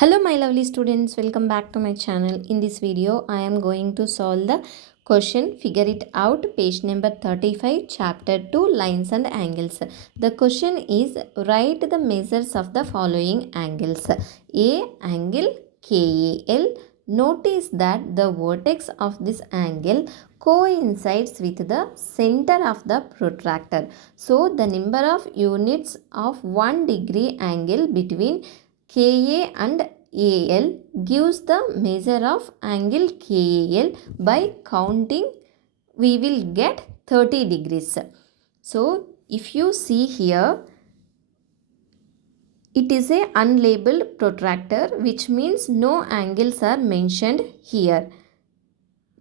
Hello my lovely students, welcome back to my channel. In this video I am going to solve the question Figure It Out, page number 35, chapter 2, Lines and Angles. The question is, write the measures of the following angles. A angle KAL. Notice that the vertex of this angle coincides with the center of the protractor. So the number of units of 1 degree angle between KA and AL gives the measure of angle KAL. By counting we will get 30 degrees. So if you see here, it is a unlabeled protractor, which means no angles are mentioned here.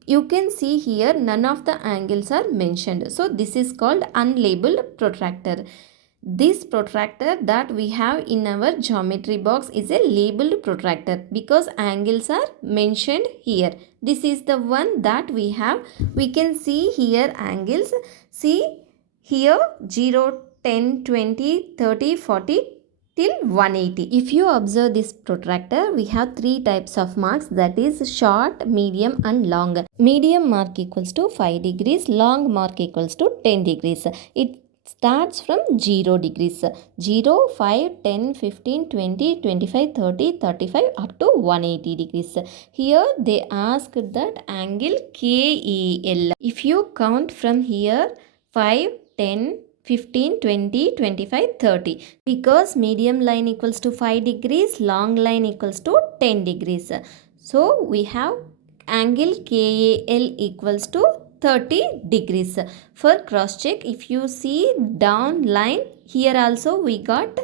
You can see here none of the angles are mentioned. So this is called unlabeled protractor. This protractor that we have in our geometry box is a labeled protractor because angles are mentioned here. This is the one that we have. We can see here angles. See here 0, 10, 20, 30, 40 till 180. If you observe this protractor, we have three types of marks, that is short, medium and long. Medium mark equals to 5 degrees, long mark equals to 10 degrees. It starts from 0 degrees. 0, 5, 10, 15, 20, 25, 30, 35 up to 180 degrees. Here they asked that angle KEL. If you count from here 5, 10, 15, 20, 25, 30. Because medium line equals to 5 degrees, long line equals to 10 degrees. So we have angle KAL equals to 30 degrees. For cross check, if you see down line, here also we got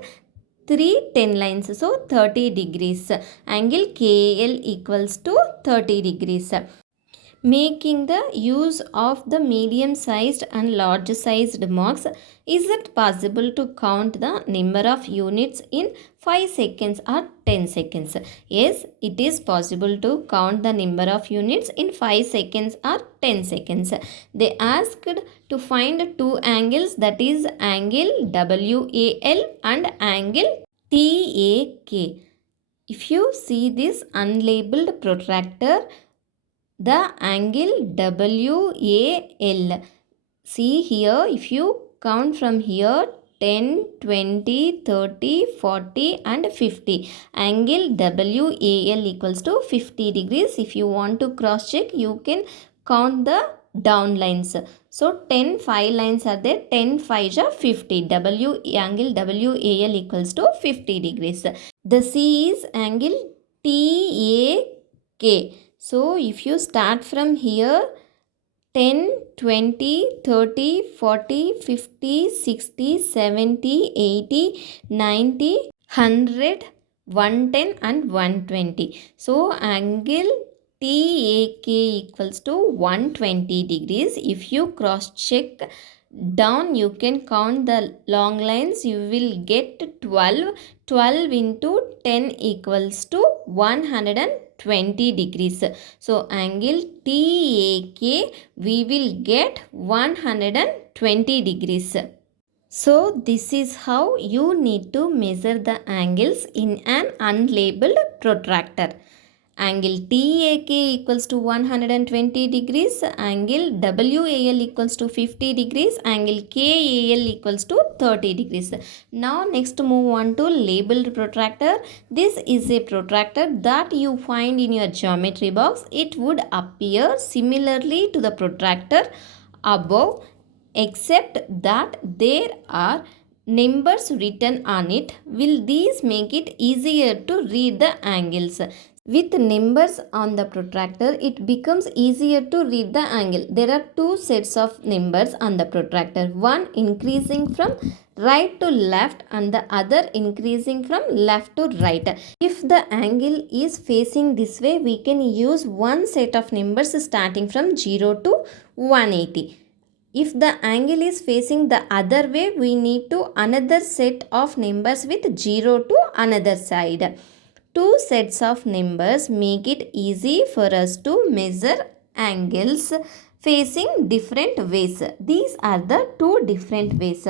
3 10 lines. So 30 degrees. Angle KAL equals to 30 degrees. Making the use of the medium sized and large sized marks, is it possible to count the number of units in 5 seconds or 10 seconds? Yes, it is possible to count the number of units in 5 seconds or 10 seconds. They asked to find two angles, that is angle WAL and angle TAK. If you see this unlabeled protractor, the angle WAL. See here, if you count from here 10, 20, 30, 40 and 50. Angle WAL equals to 50 degrees. If you want to cross check, you can count the down lines. So 10 5 lines are there. 10 5 are 50. Angle WAL equals to 50 degrees. The C is angle TAK. So if you start from here 10, 20, 30, 40, 50, 60, 70, 80, 90, 100, 110 and 120. So angle TAK equals to 120 degrees. If you cross check down, you can count the long lines. You will get 12. 12 into 10 equals to 120 degrees. So angle TAK we will get 120 degrees. So this is how you need to measure the angles in an unlabeled protractor. Angle TAK equals to 120 degrees, angle WAL equals to 50 degrees, angle KAL equals to 30 degrees. Now next move on to labeled protractor. This is a protractor that you find in your geometry box. It would appear similarly to the protractor above, except that there are numbers written on it. Will these make it easier to read the angles? With numbers on the protractor, it becomes easier to read the angle. There are two sets of numbers on the protractor. One increasing from right to left and the other increasing from left to right. If the angle is facing this way, we can use one set of numbers starting from 0 to 180. If the angle is facing the other way, we need to another set of numbers with 0 to another side. Two sets of numbers make it easy for us to measure angles facing different ways. These are the two different ways.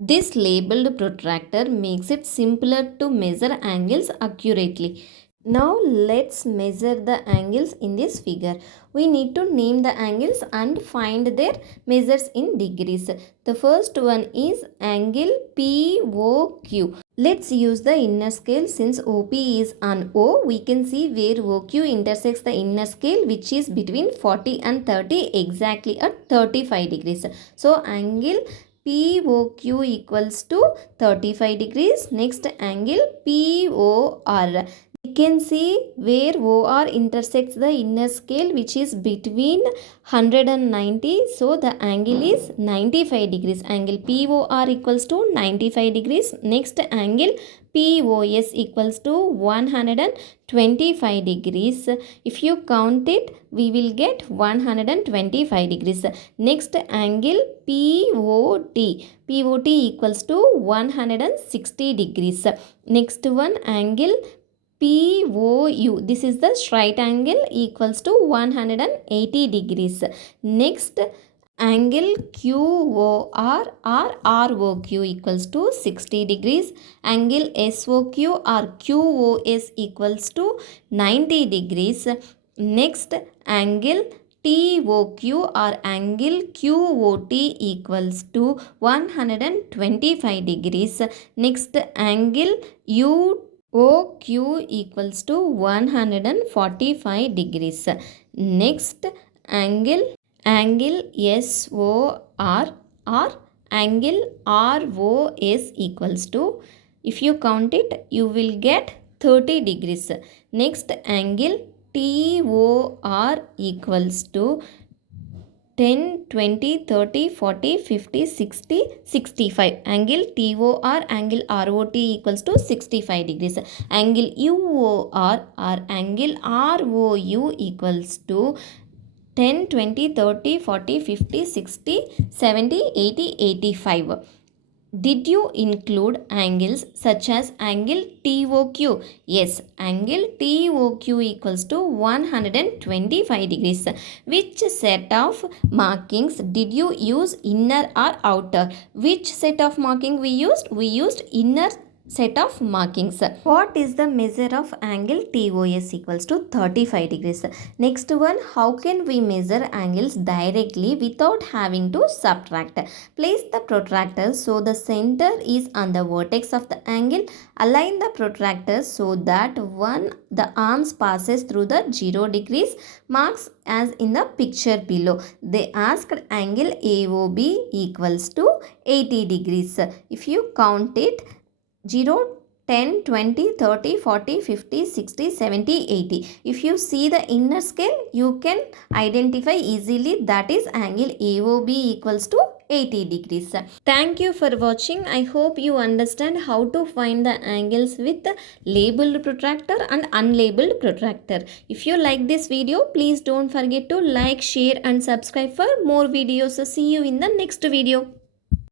This labeled protractor makes it simpler to measure angles accurately. Now let's measure the angles in this figure. We need to name the angles and find their measures in degrees. The first one is angle POQ. Let's use the inner scale. Since OP is on O, we can see where OQ intersects the inner scale, which is between 40 and 30, exactly at 35 degrees. So angle POQ equals to 35 degrees. Next angle POR. We can see where OR intersects the inner scale, which is between 100 and 90. So the angle is 95 degrees. Angle POR equals to 95 degrees. Next angle POS equals to 125 degrees. If you count it, we will get 125 degrees. Next angle POT. POT equals to 160 degrees. Next one angle POU. This is the straight angle equals to 180 degrees. Next angle QOR or ROQ equals to 60 degrees. Angle SOQ or QOS equals to 90 degrees. Next angle TOQ or angle QOT equals to 125 degrees. Next angle OQ equals to 145 degrees. Next angle SOR or angle ROS equals to, if you count it, you will get 30 degrees. Next angle TOR equals to 10, 20, 30, 40, 50, 60, 65. Angle TOR, angle ROT equals to 65 degrees. Angle UOR or angle ROU equals to 10, 20, 30, 40, 50, 60, 70, 80, 85. Did you include angles such as angle TOQ? Yes, angle TOQ equals to 125 degrees. Which set of markings did you use, inner or outer? Which set of marking we used? We used inner set of markings. What is the measure of angle TOS equals to 35 degrees? Next one, how can we measure angles directly without having to subtract? Place the protractor so the center is on the vertex of the angle. Align the protractor so that the arms passes through the 0 degrees marks as in the picture below. They asked angle AOB equals to 80 degrees. If you count it, 0, 10, 20, 30, 40, 50, 60, 70, 80. If you see the inner scale, you can identify easily that is angle AOB equals to 80 degrees. Thank you for watching. I hope you understand how to find the angles with labeled protractor and unlabeled protractor. If you like this video, please don't forget to like, share and subscribe for more videos. See you in the next video.